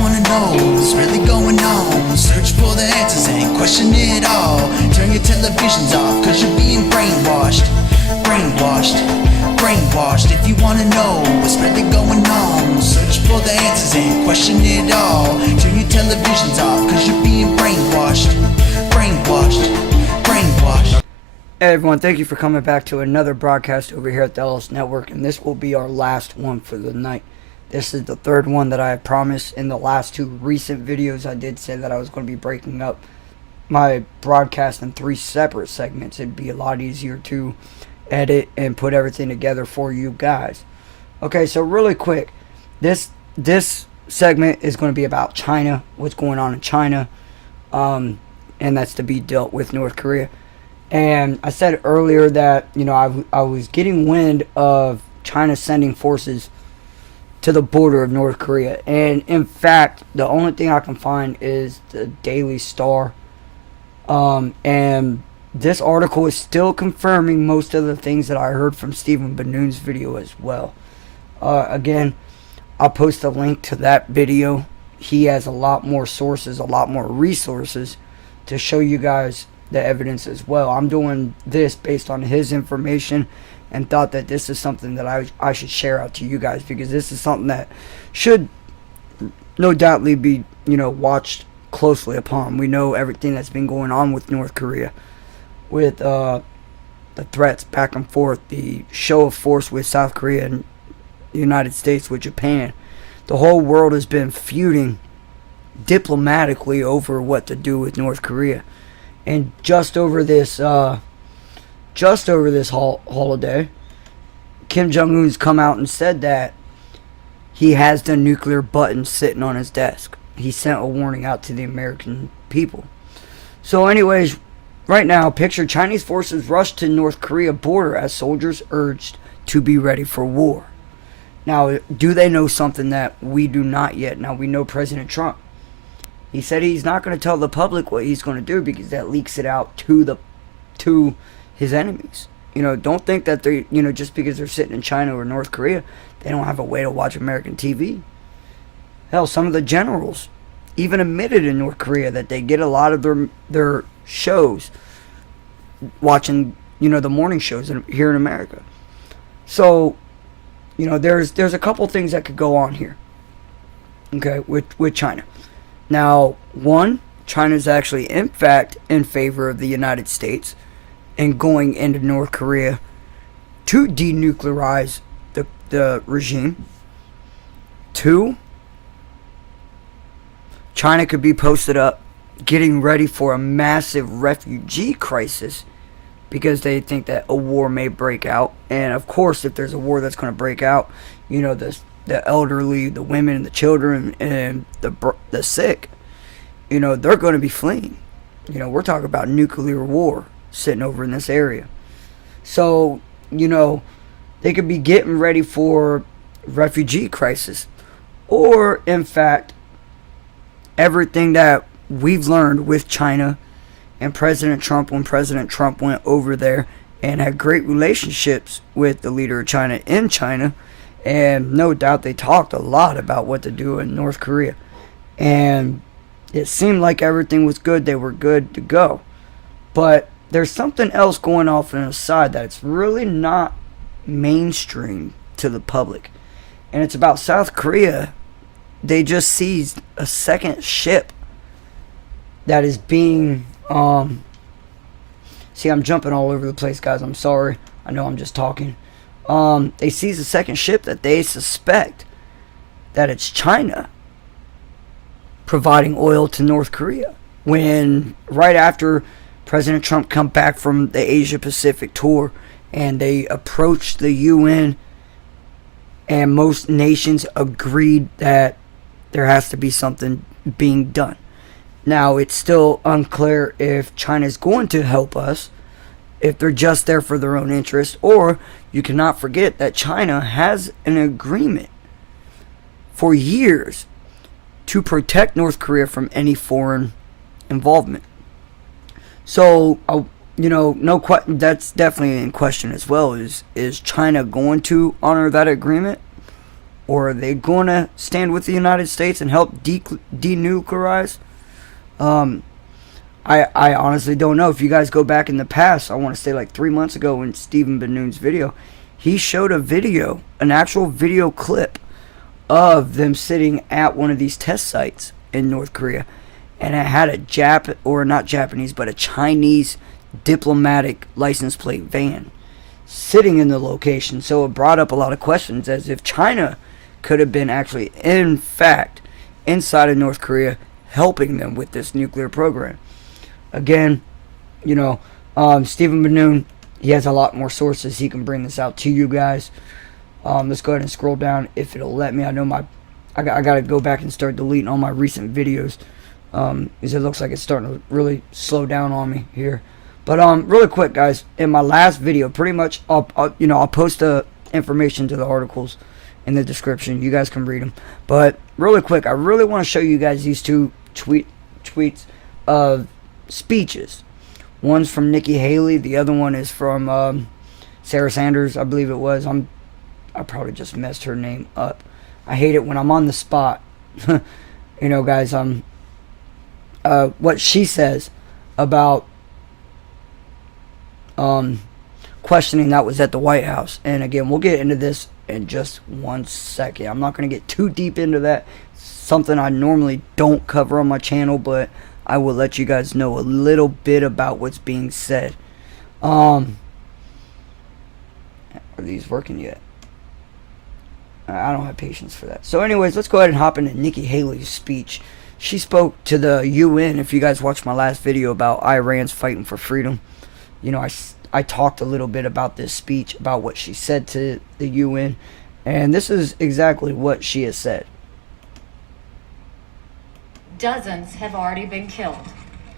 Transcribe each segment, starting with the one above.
wanna know what's really going on, search for the answers and question it all. Turn your televisions off, cause you're being brainwashed. Brainwashed. If you wanna know what's really going on, search for the answers and question it all. Turn your televisions off, cause you're being brainwashed. Hey everyone, thank you for coming back to another broadcast over here at the Ellis Network, and this will be our last one for the night. This is the third one that I had promised. In the last two recent videos, I did say that I was going to be breaking up my broadcast in 3 separate segments. It'd be a lot easier to edit and put everything together for you guys. Okay, so really quick, this segment is going to be about China, what's going on in China, and that's to be dealt with North Korea. And I said earlier that, you know, I was getting wind of China sending forces to the border of North Korea. And in fact, the only thing I can find is the Daily Star. And this article is still confirming most of the things that I heard from Stephen Banoon's video as well. Again, I'll post a link to that video. He has a lot more sources, a lot more resources to show you guys the evidence as well. I'm doing this based on his information and thought that this is something that I should share out to you guys, because this is something that should no doubtly be, you know, watched closely upon. We know everything that's been going on with North Korea, with the threats back and forth, the show of force with South Korea and the United States with Japan. The whole world has been feuding diplomatically over what to do with North Korea. And just over this holiday, Kim Jong-un's come out and said that he has the nuclear button sitting on his desk. He sent a warning out to the American people. So anyways, right now, picture Chinese forces rush to North Korea border as soldiers urged to be ready for war. Now, do they know something that we do not yet? Now, we know President Trump. He said he's not going to tell the public what he's going to do, because that leaks it out to his enemies. You know, don't think that they, you know, just because they're sitting in China or North Korea, they don't have a way to watch American TV. Hell, some of the generals even admitted in North Korea that they get a lot of their shows watching, you know, the morning shows here in America. So, you know, there's a couple things that could go on here, okay, with China. Now, one, China's actually, in fact, in favor of the United States and going into North Korea to denuclearize the regime. 2, China could be posted up getting ready for a massive refugee crisis because they think that a war may break out. And, of course, if there's a war that's going to break out, you know, the elderly, the women, and the children, and the sick, you know, they're going to be fleeing. You know, we're talking about nuclear war sitting over in this area. So, you know, they could be getting ready for refugee crisis. Or, in fact, everything that we've learned with China and President Trump, when President Trump went over there and had great relationships with the leader of China in China, and no doubt they talked a lot about what to do in North Korea. And it seemed like everything was good. They were good to go. But there's something else going off on the side that's really not mainstream to the public. And it's about South Korea. They just seized a second ship that is being... See, I'm jumping all over the place, guys. I'm sorry. I know I'm just talking. They seized a second ship that they suspect that it's China providing oil to North Korea. When right after President Trump come back from the Asia Pacific tour and they approached the UN, and most nations agreed that there has to be something being done. Now, it's still unclear if China's going to help us, if they're just there for their own interest, or you cannot forget that China has an agreement for years to protect North Korea from any foreign involvement. So, you know, that's definitely in question as well. Is China going to honor that agreement, or are they going to stand with the United States and help denuclearize? I honestly don't know. If you guys go back in the past, I want to say like 3 months ago in Stephen Benoon's video, he showed a video, an actual video clip of them sitting at one of these test sites in North Korea, and it had a Chinese diplomatic license plate van sitting in the location. So it brought up a lot of questions, as if China could have been actually, in fact, inside of North Korea, helping them with this nuclear program. Again, Stephen Benoon, he has a lot more sources. He can bring this out to you guys. Let's go ahead and scroll down if it'll let me. I know I got to go back and start deleting all my recent videos, because it looks like it's starting to really slow down on me here. But really quick, guys, in my last video, pretty much I'll post the information to the articles in the description. You guys can read them. But really quick, I really want to show you guys these two tweets of speeches. One's from Nikki Haley. The other one is from Sarah Sanders, I believe it was. I probably just messed her name up. I hate it when I'm on the spot. Guys, what she says about questioning that was at the White House. And again, we'll get into this in just 1 second. I'm not going to get too deep into that. Something I normally don't cover on my channel, but I will let you guys know a little bit about what's being said. Are these working yet? I don't have patience for that. So anyways, let's go ahead and hop into Nikki Haley's speech. She spoke to the UN. If you guys watched my last video about Iran's fighting for freedom, I talked a little bit about this speech, about what she said to the UN, and this is exactly what she has said. Dozens have already been killed.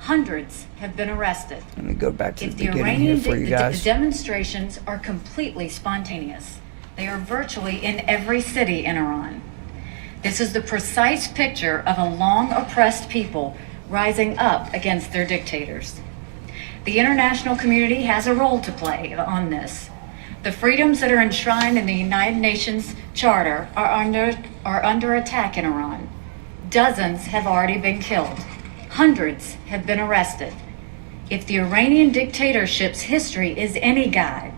Hundreds have been arrested. Let me go back to If the the beginning here Iranian for you guys. demonstrations are completely spontaneous. They are virtually in every city in Iran. This is the precise picture of a long oppressed people rising up against their dictators. The international community has a role to play on this. The freedoms that are enshrined in the United Nations Charter are under attack in Iran. Dozens have already been killed. Hundreds have been arrested. If the Iranian dictatorship's history is any guide,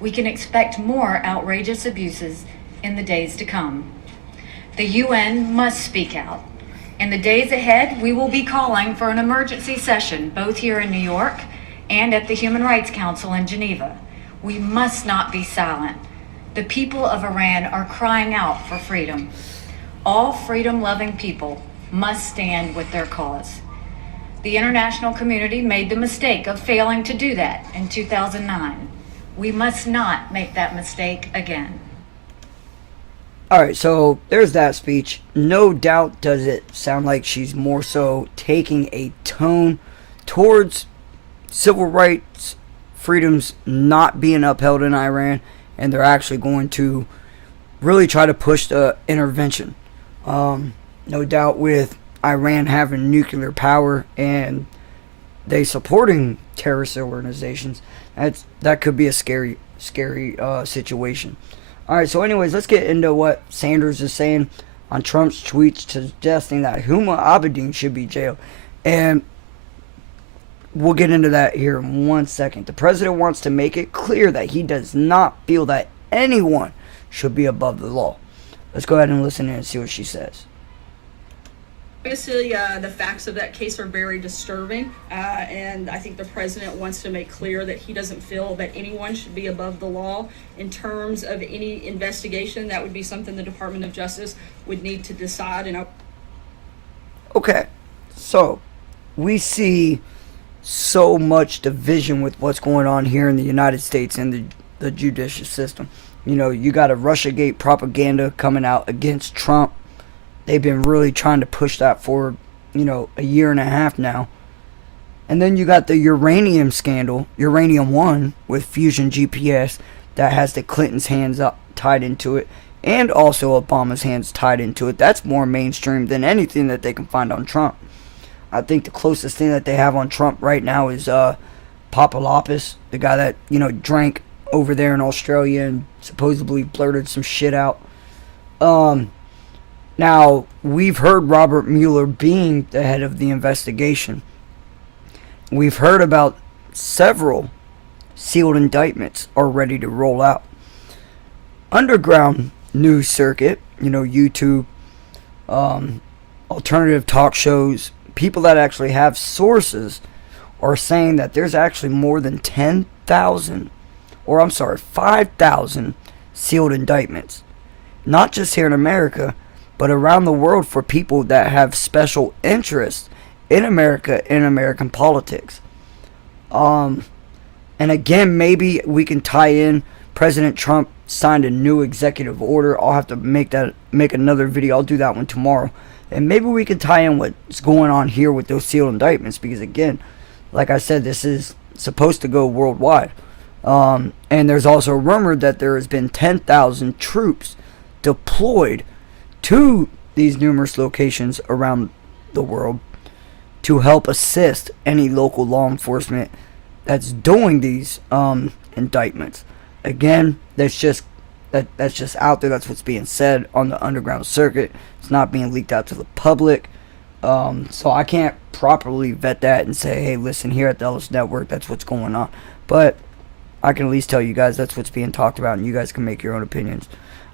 we can expect more outrageous abuses in the days to come. The UN must speak out. In the days ahead, we will be calling for an emergency session, both here in New York and at the Human Rights Council in Geneva. We must not be silent. The people of Iran are crying out for freedom. All freedom-loving people must stand with their cause. The international community made the mistake of failing to do that in 2009. We must not make that mistake again. Alright, so there's that speech. No doubt does it sound like she's more so taking a tone towards civil rights, freedoms not being upheld in Iran, and they're actually going to really try to push the intervention. No doubt with Iran having nuclear power and they supporting terrorist organizations, that could be a scary situation. Alright, so anyways, let's get into what Sanders is saying on Trump's tweets suggesting that Huma Abedin should be jailed. And we'll get into that here in 1 second. The president wants to make it clear that he does not feel that anyone should be above the law. Let's go ahead and listen in and see what she says. Obviously, the facts of that case are very disturbing, and I think the president wants to make clear that he doesn't feel that anyone should be above the law. In terms of any investigation, that would be something the Department of Justice would need to decide. Okay, so we see so much division with what's going on here in the United States and the judicial system. You got a Russiagate propaganda coming out against Trump. They've been really trying to push that for, a year and a half now. And then you got the uranium scandal, Uranium One, with Fusion GPS, that has the Clintons' hands up tied into it, and also Obama's hands tied into it. That's more mainstream than anything that they can find on Trump. I think the closest thing that they have on Trump right now is Papadopoulos, the guy that, drank over there in Australia and supposedly blurted some shit out. Now, we've heard Robert Mueller being the head of the investigation. We've heard about several sealed indictments are ready to roll out. Underground news circuit, YouTube, alternative talk shows, people that actually have sources are saying that there's actually more than 5,000 sealed indictments. Not just here in America, but around the world for people that have special interest in America, in American politics. And again, maybe we can tie in President Trump signed a new executive order. I'll have to make another video. I'll do that one tomorrow. And maybe we can tie in what's going on here with those sealed indictments, because again, like I said, this is supposed to go worldwide. And there's also rumored that there has been 10,000 troops deployed to these numerous locations around the world to help assist any local law enforcement that's doing these indictments. Again, that's just out there. That's what's being said on the underground circuit. It's not being leaked out to the public. So I can't properly vet that and say, hey, listen, here at the Ellis Network, that's what's going on. But I can at least tell you guys that's what's being talked about, and you guys can make your own opinions.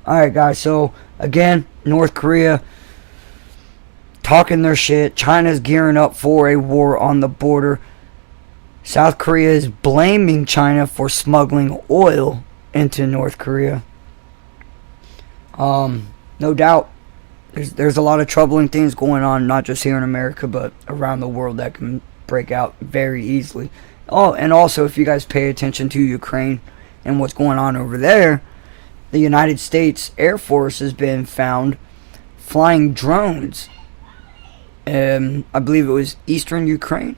Alright, guys, so again, North Korea talking their shit. China's gearing up for a war on the border. South Korea is blaming China for smuggling oil into North Korea. No doubt, there's a lot of troubling things going on, not just here in America, but around the world that can break out very easily. Oh, and also, if you guys pay attention to Ukraine and what's going on over there, the United States Air Force has been found flying drones. I believe it was Eastern Ukraine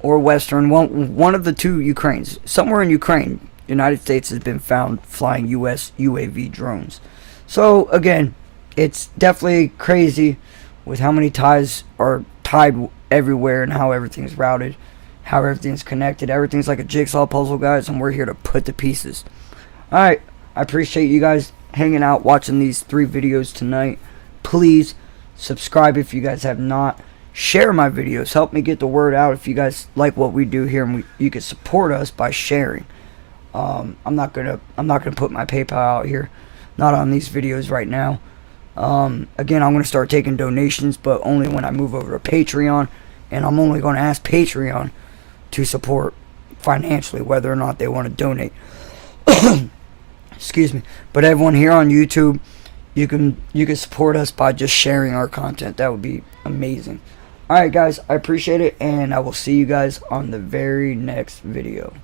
or Western, one of the two Ukraines. Somewhere in Ukraine, United States has been found flying U.S. UAV drones. So, again, it's definitely crazy with how many ties are tied everywhere and how everything's routed, how everything's connected. Everything's like a jigsaw puzzle, guys, and we're here to put the pieces. Alright, I appreciate you guys hanging out, watching these 3 videos tonight. Please subscribe if you guys have not. Share my videos. Help me get the word out if you guys like what we do here, and you can support us by sharing. I'm not gonna put my PayPal out here, not on these videos right now. Again, I'm gonna start taking donations, but only when I move over to Patreon, and I'm only gonna ask Patreon to support financially, whether or not they want to donate. Excuse me. But everyone here on YouTube, you can support us by just sharing our content. That would be amazing. Alright guys, I appreciate it, and I will see you guys on the very next video.